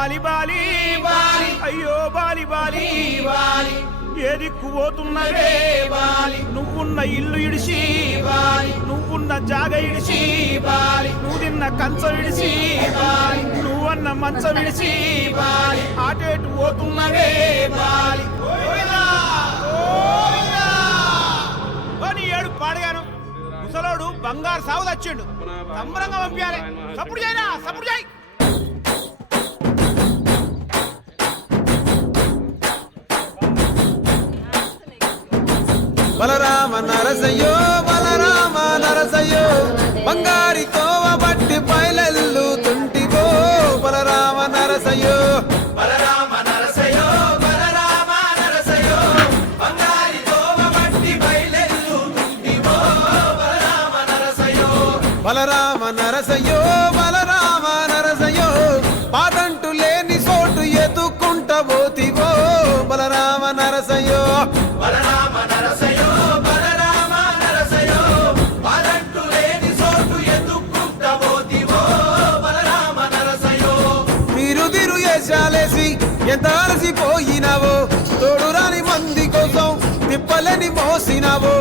Bali Bali Bali అయ్యో Bali Bali Bali ఏ దిక్కు పోతున్నవే Bali నువ్వున్న ఇల్లు ఇడిసి బాలి నువ్వున్న జాగ ఇడిసి బాలి నువ్వు తిన్న కంచం ఇడిసి బాలి నువ్వన్న మంచం ఇడిసి బాలి ఆటేటు పోతున్నవే బాలి ఏడు పాడగాను ముసలోడు బంగారు సాగు తెచ్చిండు సంబరంగా పంపించాలి సప్పుడు చేయరా సప్పుడు చేయి బలరామ నరసయ్యో బలరామ నరసయ్యో బంగారి తోవ బట్టి పైలెల్లు తుంటివో బలరామ నరసయ్యో బలరామ నరసయ్యో బలరామ నరసయ్యో బంగారి తోవ బట్టి పైలెల్లు తుంటివో బలరామ నరసయ్యో బలరామ నరసయ్యో బలరామ నరసయ్యో పాదంటు లేని చోటు ఎదుకుంట పోతివో బలరామ నరసయ్యో బలరామ నరసయ్యో బలరామ నరసయ్యో పాదంటు లేని చోటు ఎదుకుంట పోతివో బలరామ నరసయ్యో మీరు తిరు వేషాలేసి ఎంత అలసిపోయినావో తోడురాని మంది కోసం తిప్పలని మోసినావో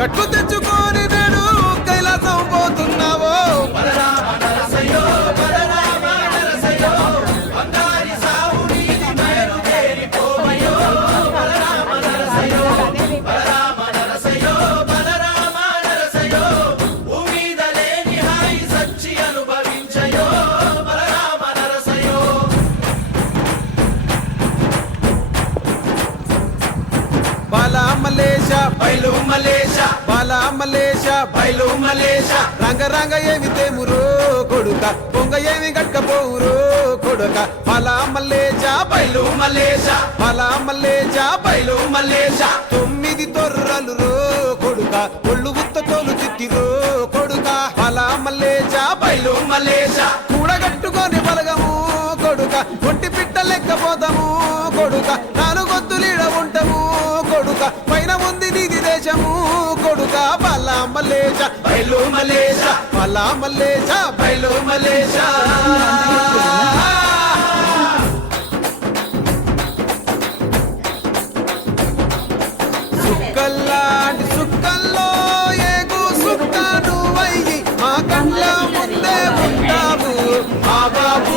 కట్లు తెచ్చుకొని నేడు కైలాసం పోతున్నావో బలరామ నరసయ్యో బలరామ నరసయ్యో బంగారి సావు నీది మేలు చేరిపోవయ్యో బలరామ నరసయ్యో బలరామ నరసయ్యో బలరామ నరసయ్యో భూమిద లేని హాయి సచ్చి అనుభవించయో బలరామ నరసయ్యో బాలా మలేష బయలు మలేష బాలా మలేష బయలు మలేష రంగ రంగ ఏమి తేమురో కొడుక పొంగ ఏమి గట్టపోవురో కొడుక బాలా మలేష బయలు మలేష బాలా మలేష బయలు మలేష 9 తొర్రలు రో కొడుక ఒళ్ళు ఉత్త తోలు చిక్కిరో కొడుక బాలా మలేష బయలు మలేష కూడగట్టుకొని బలగము కొడుక ఒంటి పిట్ట లెక్కపోతాము కొడుక 4 గొద్దులీడ ఉంటాము కొడుక పైన ఉంది నీది దేశము కొడుక బాలా మలేష బయలు మలేష బాలా మలేష బయలు మలేష సుక్కల్లాంటి సుక్కల్లో ఏగు సుక్క నువ్వయ్యి మా కళ్ళ ముందే ఉంటావు మా బాబు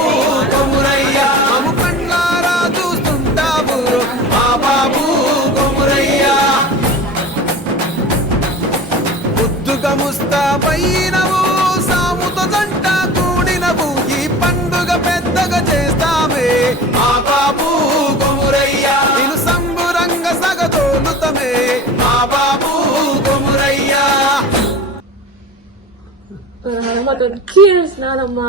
కొమురయ్య మము కళ్ళారా చూస్తుంటావు మా బాబు కొమురయ్య ముద్దుగా ముస్తాబైనవు సాముతో జంట కూడినవు ఈ పండుగ పెద్దగా చేస్తామే మా బాబు కొమురయ్య నేను సంబురంగ సగదోలుతమే మా బాబు కొమురయ్య మాతో చీర్స్ నానమ్మా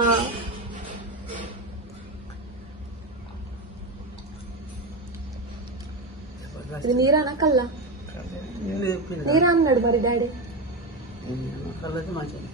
ఇది నీరానా కల్లా నీరా అన్నాడు మరి డాడీ కళ్ళకి మంచిది